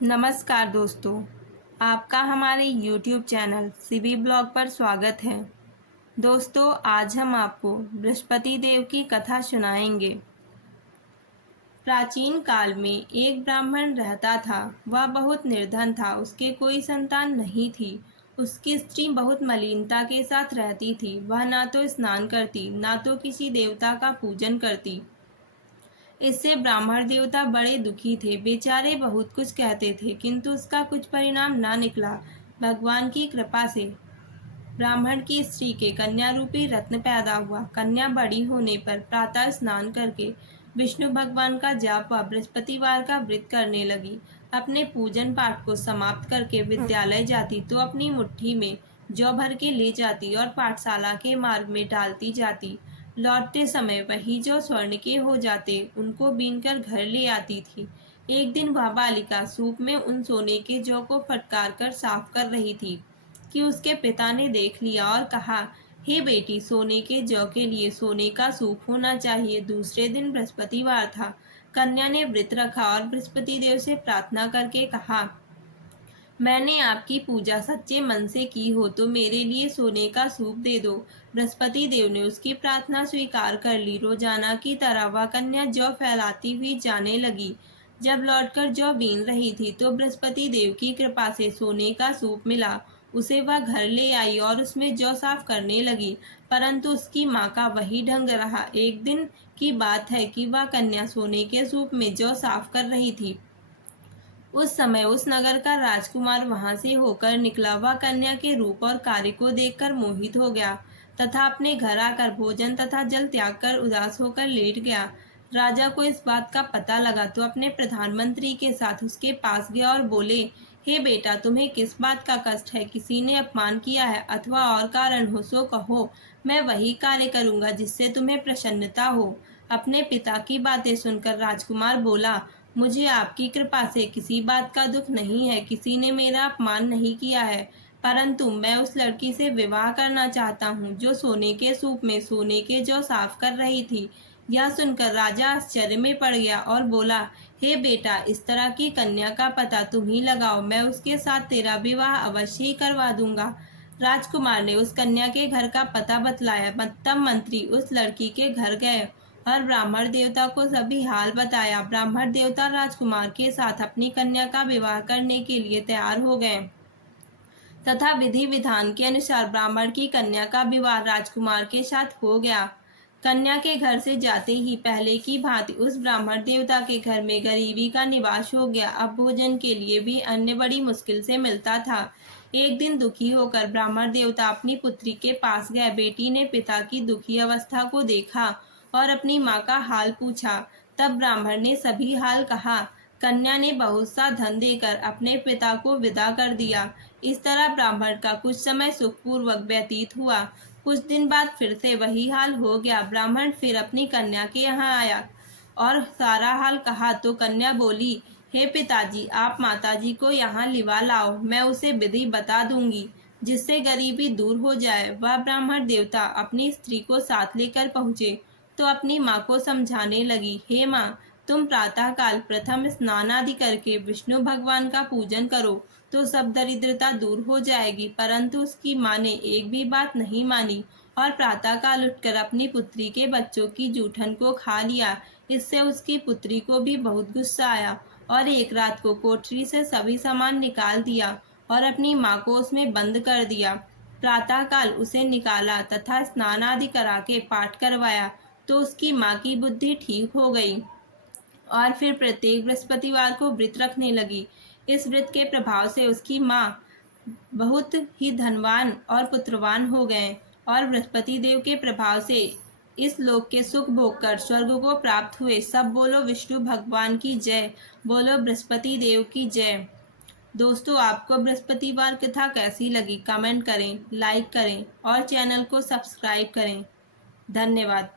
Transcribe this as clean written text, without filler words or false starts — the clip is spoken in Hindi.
नमस्कार दोस्तों, आपका हमारे YouTube चैनल सीबी ब्लॉग पर स्वागत है। दोस्तों, आज हम आपको बृहस्पति देव की कथा सुनाएंगे। प्राचीन काल में एक ब्राह्मण रहता था। वह बहुत निर्धन था, उसके कोई संतान नहीं थी। उसकी स्त्री बहुत मलिनता के साथ रहती थी। वह ना तो स्नान करती, ना तो किसी देवता का पूजन करती। इससे ब्राह्मण देवता बड़े दुखी थे। बेचारे बहुत कुछ कहते थे, किंतु उसका कुछ परिणाम ना निकला। भगवान की कृपा से ब्राह्मण की स्त्री के कन्या रूपी रत्न पैदा हुआ। कन्या बड़ी होने पर प्रातः स्नान करके विष्णु भगवान का जाप व बृहस्पतिवार का व्रत करने लगी। अपने पूजन पाठ को समाप्त करके विद्यालय जाती तो अपनी मुट्ठी में जौ भर के ले जाती और पाठशाला के मार्ग में डालती जाती। लौटते समय वही जो स्वर्ण के हो जाते उनको बीनकर घर ले आती थी। एक दिन वह बालिका सूप में उन सोने के जौ को फटकार कर साफ कर रही थी कि उसके पिता ने देख लिया और कहा, हे बेटी, सोने के जौ के लिए सोने का सूप होना चाहिए। दूसरे दिन बृहस्पतिवार था। कन्या ने व्रत रखा और बृहस्पति देव से प्रार्थना करके कहा, मैंने आपकी पूजा सच्चे मन से की हो तो मेरे लिए सोने का सूप दे दो। बृहस्पति देव ने उसकी प्रार्थना स्वीकार कर ली। रोजाना की तरह वह कन्या जौ फैलाती हुई जाने लगी। जब लौटकर जौ बीन रही थी तो बृहस्पति देव की कृपा से सोने का सूप मिला। उसे वह घर ले आई और उसमें जौ साफ करने लगी, परंतु उसकी माँ का वही ढंग रहा। एक दिन की बात है कि वह कन्या सोने के सूप में जौ साफ कर रही थी। उस समय उस नगर का राजकुमार वहां से होकर निकला। वह कन्या के रूप और कार्य को देखकर मोहित हो गया तथा अपने घर आकर भोजन तथा जल त्याग कर उदास होकर लेट गया। राजा को इस बात का पता लगा तो अपने प्रधानमंत्री के साथ उसके पास गया और बोले, हे बेटा, तुम्हें किस बात का कष्ट है? किसी ने अपमान किया है अथवा और कारण हो सो कहो, मैं वही कार्य करूंगा जिससे तुम्हें प्रसन्नता हो। अपने पिता की बातें सुनकर राजकुमार बोला, मुझे आपकी कृपा से किसी बात का दुख नहीं है। किसी ने मेरा अपमान नहीं किया है, परंतु मैं उस लड़की से विवाह करना चाहता हूँ जो सोने के सूप में सोने के जौ साफ कर रही थी। यह सुनकर राजा आश्चर्य में पड़ गया और बोला, हे बेटा, इस तरह की कन्या का पता तुम ही लगाओ। मैं उसके साथ तेरा विवाह अवश्य ही करवा दूंगा। राजकुमार ने उस कन्या के घर का पता बतलाया। तब मंत्री उस लड़की के घर गए और ब्राह्मण देवता को सभी हाल बताया। ब्राह्मण देवता राजकुमार के साथ अपनी कन्या का विवाह करने के लिए तैयार हो गए तथा विधि विधान के अनुसार ब्राह्मण की कन्या का विवाह राजकुमार के साथ हो गया। कन्या के घर से जाते ही पहले की भांति उस ब्राह्मण देवता के घर में गरीबी का निवास हो गया। अब भोजन के लिए भी अन्न बड़ी मुश्किल से मिलता था। एक दिन दुखी होकर ब्राह्मण देवता अपनी पुत्री के पास गए। बेटी ने पिता की दुखी अवस्था को देखा और अपनी माँ का हाल पूछा। तब ब्राह्मण ने सभी हाल कहा। कन्या ने बहुत सा धन देकर अपने पिता को विदा कर दिया। इस तरह ब्राह्मण का कुछ समय सुखपूर्वक व्यतीत हुआ। कुछ दिन बाद फिर से वही हाल हो गया। ब्राह्मण फिर अपनी कन्या के यहाँ आया और सारा हाल कहा तो कन्या बोली, हे पिताजी, आप माताजी को यहाँ लिवा लाओ, मैं उसे विधि बता दूंगी जिससे गरीबी दूर हो जाए। वह ब्राह्मण देवता अपनी स्त्री को साथ लेकर पहुँचे तो अपनी माँ को समझाने लगी, हे माँ, तुम प्रातः काल प्रथम स्नान आदि करके विष्णु भगवान का पूजन करो तो सब दरिद्रता दूर हो जाएगी। परंतु उसकी माँ ने एक भी बात नहीं मानी और प्रातः काल उठकर अपनी पुत्री के बच्चों की जूठन को खा लिया। इससे उसकी पुत्री को भी बहुत गुस्सा आया और एक रात को कोठरी से सभी सामान निकाल दिया और अपनी माँ को उसमें बंद कर दिया। प्रातः काल उसे निकाला तथा स्नान आदि करा के पाठ करवाया तो उसकी माँ की बुद्धि ठीक हो गई और फिर प्रत्येक बृहस्पतिवार को व्रत रखने लगी। इस व्रत के प्रभाव से उसकी माँ बहुत ही धनवान और पुत्रवान हो गए और बृहस्पति देव के प्रभाव से इस लोक के सुख भोग कर स्वर्ग को प्राप्त हुए। सब बोलो विष्णु भगवान की जय, बोलो बृहस्पति देव की जय। दोस्तों, आपको बृहस्पतिवार कथा कैसी लगी? कमेंट करें, लाइक करें और चैनल को सब्सक्राइब करें। धन्यवाद।